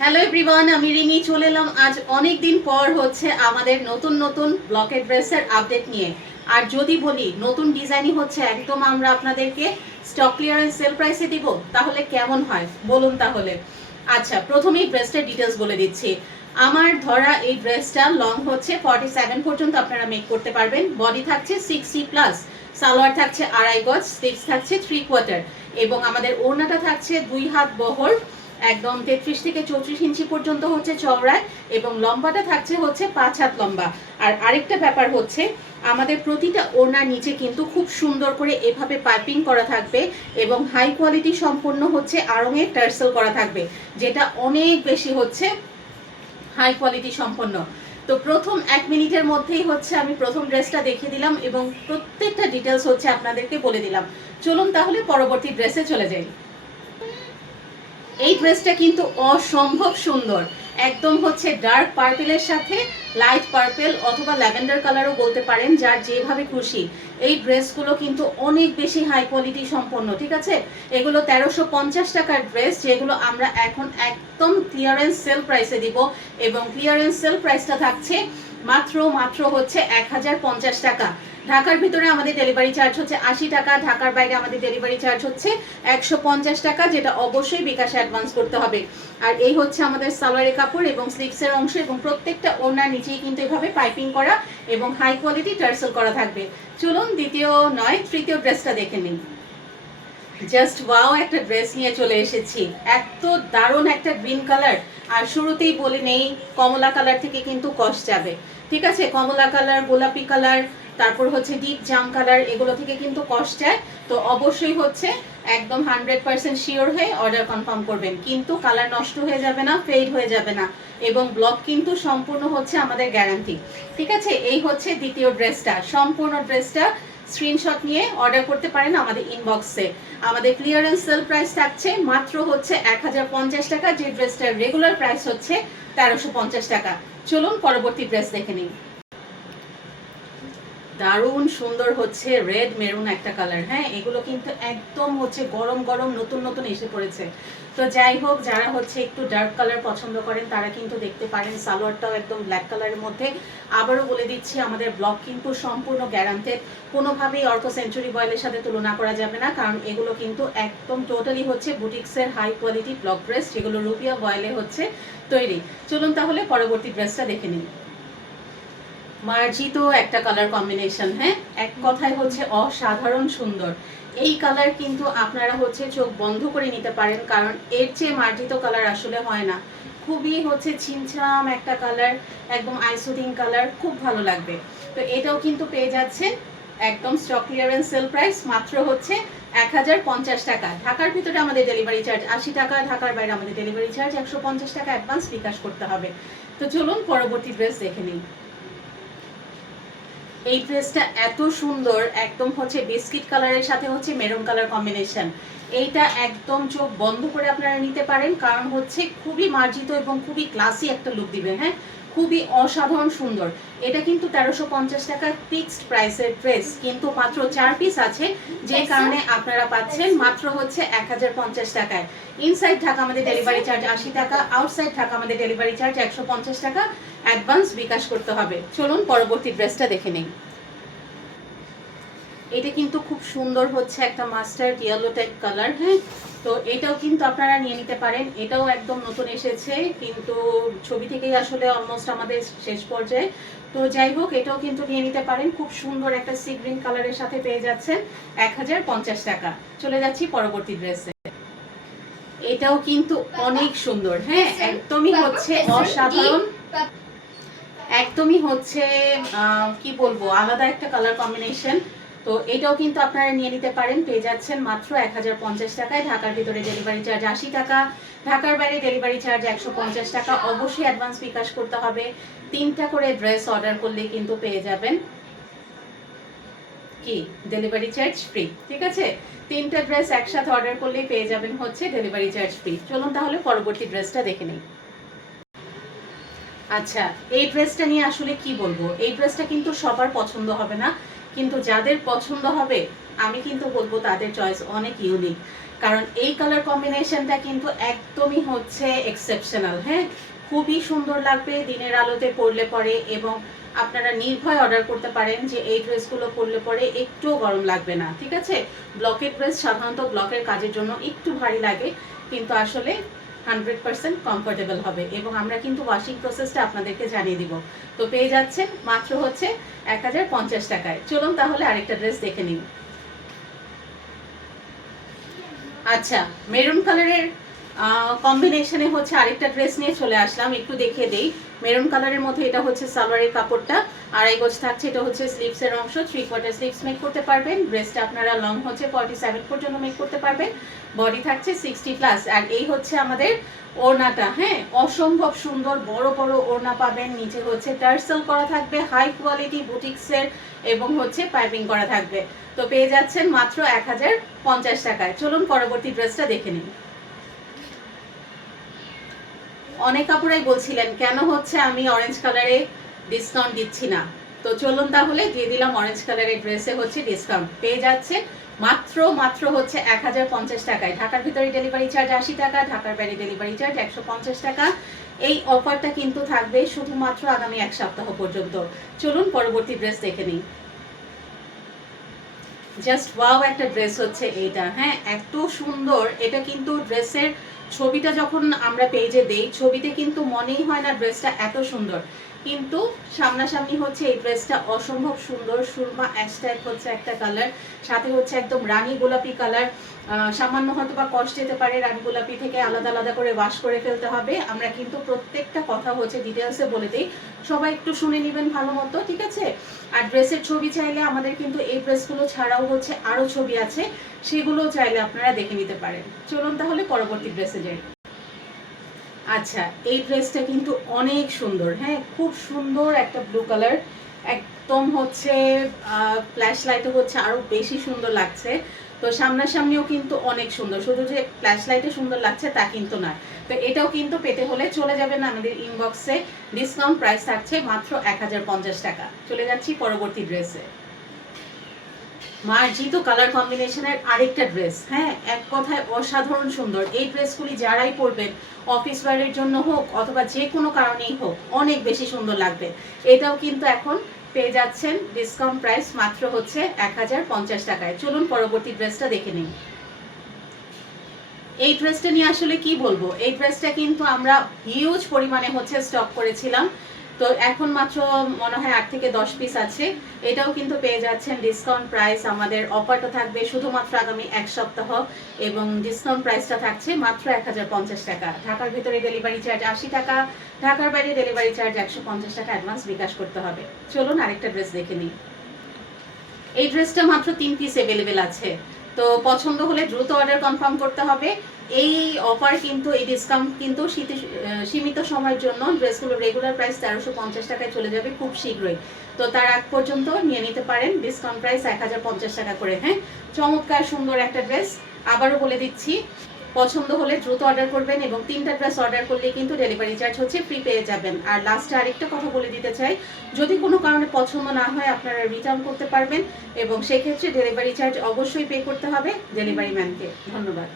Hello everyone, আমি রিমি চলে এলাম আজ অনেক দিন পর হচ্ছে আমাদের নতুন নতুন ব্লকেট ড্রেসের আপডেট নিয়ে। আর যদি বলি নতুন ডিজাইনই হচ্ছে একদম আমরা আপনাদেরকে স্টক ক্লিয়ারেন্স সেল প্রাইসে দিব, তাহলে কেমন হয় বলুন তাহলে। আচ্ছা, প্রথমেই ড্রেসটার ডিটেলস বলে দিচ্ছি। আমার ধরা এই ড্রেসটা লং হচ্ছে 47 পর্যন্ত আপনারা মেক করতে পারবেন। বডি থাকছে 60 প্লাস, সালোয়ার থাকছে 2.5 গজ, স্লিভস থাকছে 3/4 এবং আমাদের ওড়নাটা থাকছে 2 হাত বহর, একদম 33 থেকে 34 ইঞ্চি পর্যন্ত হচ্ছে চওড়ায় এবং লম্বাটা থাকছে হচ্ছে 5 হাত লম্বা। আর আরেকটা ব্যাপার হচ্ছে আমাদের প্রতিটা ওড়নার নিচে কিন্তু খুব সুন্দর করে এভাবে পাইপিং করা থাকবে এবং হাই কোয়ালিটি সম্পন্ন হচ্ছে আড়ঙের টার্সেল করা থাকবে, যেটা অনেক বেশি হচ্ছে হাই কোয়ালিটি সম্পন্ন। তো প্রথম 1 মিনিটের মধ্যেই হচ্ছে আমি প্রথম ড্রেসটা দেখিয়ে দিলাম এবং প্রত্যেকটা ডিটেলস হচ্ছে আপনাদেরকে বলে দিলাম। চলুন তাহলে পরবর্তী ড্রেসে চলে যাই। এই ড্রেসটা কিন্তু অসম্ভব সুন্দর, একদম হচ্ছে ডার্ক পার্পেলের সাথে লাইট পার্পেল অথবা ল্যাভেন্ডার কালারও বলতে পারেন, যার যেভাবে খুশি। এই ড্রেসগুলো কিন্তু অনেক বেশি হাই কোয়ালিটি সম্পন্ন, ঠিক আছে। এগুলো 1350 টাকার ড্রেস, যেগুলো আমরা এখন একদম ক্লিয়ারেন্স সেল প্রাইসে দিব এবং ক্লিয়ারেন্স সেল প্রাইসটা থাকছে মাত্র হচ্ছে 1050 টাকা। ঢাকার ভিতরে আমাদের ডেলিভারি চার্জ হচ্ছে 80 টাকা, ঢাকার বাইরে আমাদের ডেলিভারি চার্জ হচ্ছে 150 টাকা, যেটা অবশ্যই বিকাশে অ্যাডভান্স করতে হবে। আর এই হচ্ছে আমাদের সালোয়ারের কাপড় এবং স্লিভসের অংশ এবং প্রত্যেকটা ওড়নার নিচেই কিন্তু এভাবে পাইপিং করা এবং হাই কোয়ালিটি টার্সেল করা থাকবে। চলুন দ্বিতীয় নয় তৃতীয় ড্রেসটা দেখে নিই। জাস্ট ওয়াও, একটা ড্রেস নিয়ে চলে এসেছি। এত দারুণ একটা গ্রিন কালার, আর শুরুতেই বলে নেই কমলা কালার থেকে কিন্তু কষ যাবে, ঠিক আছে। কমলা কালার, গোলাপি কালার, তারপর হচ্ছে ডিপ জাম কালার, এগুলো থেকে কিন্তু কষ যায়। তো অবশ্যই হচ্ছে একদম 100% শিওর হয়ে অর্ডার কনফার্ম করবেন, কিন্তু কালার নষ্ট হয়ে যাবে না, ফেড হয়ে যাবে না এবং ব্লক কিন্তু সম্পূর্ণ হচ্ছে আমাদের গ্যারান্টি, ঠিক আছে। এই হচ্ছে দ্বিতীয় ড্রেসটা। সম্পূর্ণ ড্রেসটা স্ক্রিনশট নিয়ে অর্ডার করতে পারেন আমাদের ইনবক্সে। আমাদের ক্লিয়ারেন্স সেল প্রাইস থাকছে মাত্র হচ্ছে 1050 টাকা, যে ড্রেসটার রেগুলার প্রাইস হচ্ছে 1350 টাকা। চলুন পরবর্তী ড্রেস দেখে নিই। দারুণ সুন্দর হচ্ছে রেড মেরুন একটা কালার। হ্যাঁ, এগুলো কিন্তু একদম হচ্ছে গরম গরম নতুন নতুন এসে পড়েছে। তো যাই হোক, যারা হচ্ছে একটু ডার্ক কালার পছন্দ করেন তারা কিন্তু দেখতে পারেন। সালোয়ারটাও একদম ব্ল্যাক কালারের মধ্যে। আবারও বলে দিচ্ছি, আমাদের ব্লক কিন্তু সম্পূর্ণ গ্যারান্টেড, কোনোভাবেই অর্ক সেঞ্চুরি বয়েলের সাথে তুলনা করা যাবে না, কারণ এগুলো কিন্তু একদম টোটালি হচ্ছে বুটিক্সের হাই কোয়ালিটি ব্লক ড্রেস, যেগুলো রুবিয়া বয়েলে হচ্ছে তৈরি। চলুন তাহলে পরবর্তী ড্রেসটা দেখে নিন। মার্জিত একটা কালার কম্বিনেশন। হ্যাঁ, এক কথায় হচ্ছে অসাধারণ সুন্দর। এই কালার কিন্তু আপনারা হচ্ছে চোখ বন্ধ করে নিতে পারেন, কারণ এর চেয়ে মার্জিত কালার আসলে হয় না। খুবই হচ্ছে ছিমছাম একটা কালার, একদম আইসুদিং কালার, খুব ভালো লাগবে। তো এটাও কিন্তু পেয়ে যাচ্ছেন একদম স্টক ক্লিয়ারেন্স সেল প্রাইস মাত্র হচ্ছে 1050 টাকা। ঢাকার ভিতরে আমাদের ডেলিভারি চার্জ 80 টাকা, ঢাকার বাইরে আমাদের ডেলিভারি চার্জ 150 টাকা অ্যাডভান্স বিকাশ করতে হবে। তো চলুন পরবর্তী ড্রেস দেখে নিই। এই ড্রেসটা এত সুন্দর, একদম হচ্ছে বিস্কিট কালারের সাথে হচ্ছে মেরুন কালার কম্বিনেশন। এইটা একদম চোখ বন্ধ করে আপনারা নিতে পারেন, কারণ হচ্ছে খুবই মার্জিত এবং খুবই ক্লাসি একটা লুক দিবে। হ্যাঁ, খুবই অসাধারণ সুন্দর। এটা কিন্তু 1350 টাকা ফিক্সড প্রাইসের ড্রেস, কিন্তু মাত্র 4 পিস আছে, যে কারণে আপনারা পাচ্ছেন মাত্র হচ্ছে 1050 টাকায়। ইনসাইড ঢাকা আমাদের ডেলিভারি চার্জ 80 টাকা, আউটসাইড ঢাকা আমাদের ডেলিভারি চার্জ 150 টাকা অ্যাডভান্স বিকাশ করতে হবে। চলুন পরবর্তী ড্রেসটা দেখে নিই। এটা কিন্তু খুব সুন্দর হচ্ছে একটা মাস্টার্ড ইয়েলো টাইপ কালার। হ্যাঁ, তো এটাও কিন্তু আপনারা নিয়ে নিতে পারেন। এটাও একদম নতুন এসেছে, কিন্তু ছবি থেকেই আসলে অলমোস্ট আমাদের শেষ পর্যায়ে। তো যাই হোক, এটাও কিন্তু নিয়ে নিতে পারেন। খুব সুন্দর একটা সি গ্রিন কালারের সাথে পেয়ে যাচ্ছেন 1050 টাকা। চলে যাচ্ছি পরবর্তী ড্রেসে। এটাও কিন্তু অনেক সুন্দর। হ্যাঁ, একদমই হচ্ছে অসাধারণ, একদমই হচ্ছে কি বলবো, আলাদা একটা কালার কম্বিনেশন। তো এটাও কিন্তু আপনারা নিয়ে নিতে পারেন, পেয়ে যাচ্ছেন মাত্র 1050 টাকায়। ঢাকার ভিতরে ডেলিভারি চার্জ 80 টাকা, ঢাকার বাইরে ডেলিভারি চার্জ 150 টাকা। অবশ্যই অ্যাডভান্স বিকাশ করতে হবে। 3টা করে ড্রেস অর্ডার করলে কিন্তু পেয়ে যাবেন কি ডেলিভারি চার্জ ফ্রি, ঠিক আছে। 3টা ড্রেস একসাথে অর্ডার করলেই পেয়ে যাবেন হচ্ছে ডেলিভারি চার্জ ফ্রি। চলুন তাহলে পরবর্তী ড্রেসটা দেখে নিই। আচ্ছা, এই ড্রেসটা নিয়ে আসলে কি বলবো। এই ড্রেসটা কিন্তু সবার পছন্দ হবে না, কিন্তু যাদের পছন্দ হবে আমি কিন্তু বলবো তাদের চয়েস অনেক ইউনিক। কারণ এই কালার কম্বিনেশনটা কিন্তু একদমই হচ্ছে এক্সেপশনাল। হ্যাঁ, খুবই সুন্দর লাগবে দিনের আলোতে পরলে পরে, এবং আপনারা নির্ভয় অর্ডার করতে পারেন যে এই ড্রেসগুলো পরলে পরে একটুও গরম লাগবে না। ঠিক আছে, ব্লকের ড্রেস সাধারণত ব্লকের কাজের জন্য একটু ভারী লাগে, কিন্তু আসলে 100% কমফোর্টেবল হবে, এবং আমরা কিন্তু ওয়াশিং প্রসেসটা আপনাদেরকে জানিয়ে দিব। তো পেয়ে যাচ্ছেন মাত্র হচ্ছে 1050 টাকায়। চলুন তাহলে আরেকটা ড্রেস দেখে নিন। আচ্ছা, মেরুন কালারের কম্বিনেশনে হচ্ছে আরেকটা ড্রেস নিয়ে চলে আসলাম, একটু দেখিয়ে দেই। মেরুন কালারের মধ্যে এটা হচ্ছে সালোয়ারের কাপড়টা, আড়াই গজ থাকছে। এটা হচ্ছে স্লিভসের অংশ, 3/4 স্লিভস মেক করতে পারবেন। ড্রেসটা আপনারা লং হচ্ছে 47 পর্যন্ত মেক করতে পারবেন। বডি থাকছে 60+। আর এই হচ্ছে আমাদের ওড়নাটা। হ্যাঁ, অসম্ভব সুন্দর বড় বড় ওড়না পাবেন। নিচে হচ্ছে টার্সেল করা থাকবে, হাই কোয়ালিটি বুটিক্সের, এবং হচ্ছে পাইপিং করা থাকবে। তো পেয়ে যাচ্ছেন মাত্র 1050 টাকায়। চলুন পরবর্তী ড্রেসটা দেখে নিন। অনেক আপুরাই বলছিলেন কেন হচ্ছে আমি অরেঞ্জ কালারে ডিসকাউন্ট দিচ্ছি না। তো চলুন তাহলে দিয়ে দিলাম অরেঞ্জ কালারের ড্রেসে হচ্ছে ডিসকাউন্ট। পেয়ে যাচ্ছে মাত্র হচ্ছে 1050 টাকায়। ঢাকার ভিতরে ডেলিভারি চার্জ 80 টাকা, ঢাকার বাইরে ডেলিভারি চার্জ 150 টাকা। এই অফারটা কিন্তু থাকবে শুধুমাত্র আগামী এক সপ্তাহ পর্যন্ত। চলুন পরবর্তী ড্রেস দেখে নিই। জাস্ট ওয়াও একটা ড্রেস হচ্ছে এইটা। হ্যাঁ, এত সুন্দর। এটা কিন্তু ড্রেসের ছবিটা যখন আমরা পেজে দেই, ছবিতে কিন্তু মনেই হয় না ড্রেসটা এত সুন্দর, কিন্তু সামনাসামনি হচ্ছে এই ড্রেসটা অসম্ভব সুন্দর। সুরমা অ্যাশ টাইপ হচ্ছে একটা কালার, সাথে হচ্ছে একদম রানী গোলাপি কালার। সামান্য হয়তো বা কষ্ট যেতে পারে, রানী গোলাপি থেকে আলাদা আলাদা করে ওয়াশ করে ফেলতে হবে। আমরা কিন্তু প্রত্যেকটা কথা হচ্ছে ডিটেলসে বলে দিই, সবাই একটু শুনে নেবেন ভালো মতো, ঠিক আছে? আর ড্রেসের ছবি চাইলে আমাদের কিন্তু এই ড্রেসগুলো ছাড়াও হচ্ছে আরও ছবি আছে, সেগুলো চাইলে আপনারা দেখে নিতে পারেন। চলুন তাহলে পরবর্তী ড্রেসে যাই। আচ্ছা, এই ড্রেসটা কিন্তু অনেক সুন্দর। হ্যাঁ, খুব সুন্দর একটা ব্লু কালার, একদম হচ্ছে ফ্ল্যাশ লাইটে হচ্ছে আরো বেশি সুন্দর লাগছে। তো সামনাসামনিও কিন্তু অনেক সুন্দর, শুধু যে ফ্ল্যাশ লাইটে সুন্দর লাগছে তা কিন্তু না। তো এটাও কিন্তু পেতে হলে চলে যাবেন আমাদের ইনবক্সে। ডিসকাউন্ট প্রাইস থাকছে মাত্র 1050 টাকা। চলে যাচ্ছি পরবর্তী ড্রেসে। মার্জিত কালার কম্বিনেশনের আরেকটা ড্রেস। হ্যাঁ, এক কথায় অসাধারণ সুন্দর। এই ড্রেসগুলি যারাই পরবেন, অফিস ওয়্যারের জন্য হোক অথবা যে কোনো কারণেই হোক, অনেক বেশি সুন্দর লাগবে। এটাও কিন্তু এখন পেয়ে যাচ্ছেন ডিসকাউন্ট প্রাইস মাত্র হচ্ছে 1050 টাকায়। চলুন পরবর্তী ড্রেসটা দেখে নিই। এই ড্রেসটা নিয়ে আসলে কি বলবো, এই ড্রেসটা কিন্তু আমরা হিউজ পরিমাণে হচ্ছে স্টক করেছিলাম। তো এখন মাত্র মনে হয় 8 থেকে 10 পিস আছে। এটাও কিন্তু পেয়ে যাচ্ছেন ডিসকাউন্ট প্রাইস। আমাদের অফারটা থাকবে শুধুমাত্র আগামী এক সপ্তাহ, এবং ডিসকাউন্ট প্রাইসটা থাকছে মাত্র 1050 টাকা। ঢাকার ভিতরে ডেলিভারি চার্জ 80 টাকা, ঢাকার বাইরে ডেলিভারি চার্জ 150 টাকা অ্যাডভান্স বিকাশ করতে হবে। চলুন আরেকটা ড্রেস দেখে নিই। এই ড্রেসটা মাত্র 3 পিস অ্যাভেলেবেল আছে। তো পছন্দ হলে দ্রুত অর্ডার কনফার্ম করতে হবে। এই অফার কিন্তু, এই ডিসকাউন্ট কিন্তু সীমিত সময়ের জন্য। ড্রেসগুলো রেগুলার প্রাইস 1350 টাকায় চলে যাবে খুব শীঘ্রই। তো তার আগ পর্যন্ত নিয়ে নিতে পারেন। ডিসকাউন্ট প্রাইস 1050 টাকা করে। হ্যাঁ, চমৎকার সুন্দর একটা ড্রেস। আবারও বলে দিচ্ছি, পছন্দ হলে দ্রুত অর্ডার করবেন, এবং 3টা ড্রেস অর্ডার করলে কিন্তু ডেলিভারি চার্জ হচ্ছে ফ্রি পেয়ে যাবেন। আর লাস্টে আরেকটা কথা বলে দিতে চাই, যদি কোনো কারণে পছন্দ না হয় আপনারা রিটার্ন করতে পারবেন, এবং সেক্ষেত্রে ডেলিভারি চার্জ অবশ্যই পে করতে হবে ডেলিভারি ম্যানকে। ধন্যবাদ।